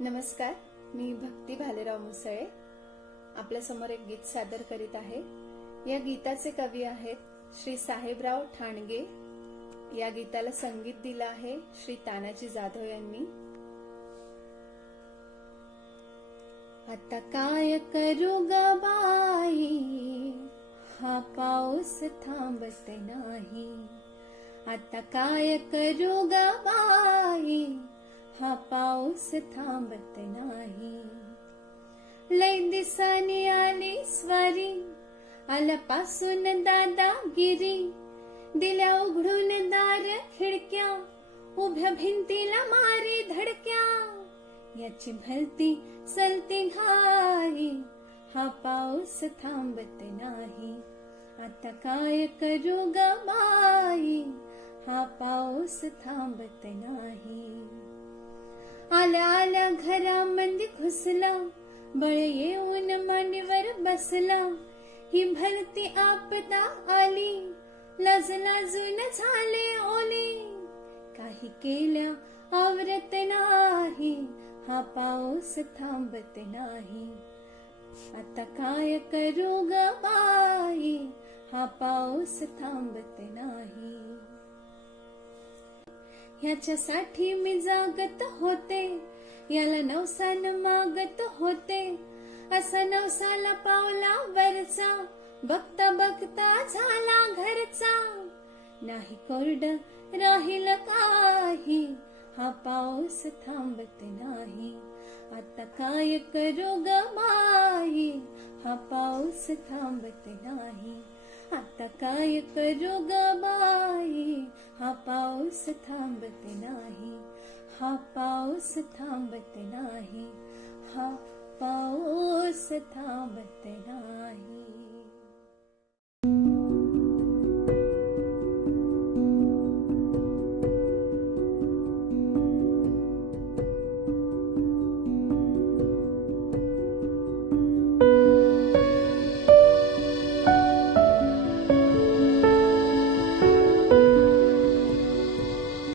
नमस्कार मी भक्ती भालेराव मुसळे. आपल्यासमोर एक गीत सादर करीत आहे. या गीताचे कवी आहेत श्री साहेबराव ठाणगे. या गीताला संगीत दिलं आहे श्री तानाजी जाधव यांनी. आता काय करू ग बाई? हा पाऊस थांबत नाही. आता काय करू ग बाई? हा पाऊस थांबत नाही. लय दिसानी आली स्वारी आल्यापासून दादागिरी दिल्या उघडून दार खिडक्या उभ्या भिंतीला मारी धडक्या. याची भलती सलती घाई हा पाऊस थांबत नाही. आता काय करू ग बाई हा पाऊस थांबत नाही. आल्या आल्या घरामध्ये घुसला. बळ येऊन मांडीवर बसला. ही भरती आपदा आली. लाज लाजून झाले ओले. काही केल्या आवरत नाही. हा पाऊस थांबत नाही. आता काय करू ग बाई? हा पाऊस थांबत नाही. ह्याच्यासाठी मी जागत होते. याला नवसान मागत होते. असा नवसाला पावला वरचा. बघता बघता झाला घरचा. नाही कोरड राहील काही. हा पाऊस थांबत नाही. आता काय करू ग माई? हा पाऊस थांबत नाही. आता काय करू ग बाई पाऊस थांबत नाही हा पाऊस थांबत नाही हा पाऊस थांबत नाही.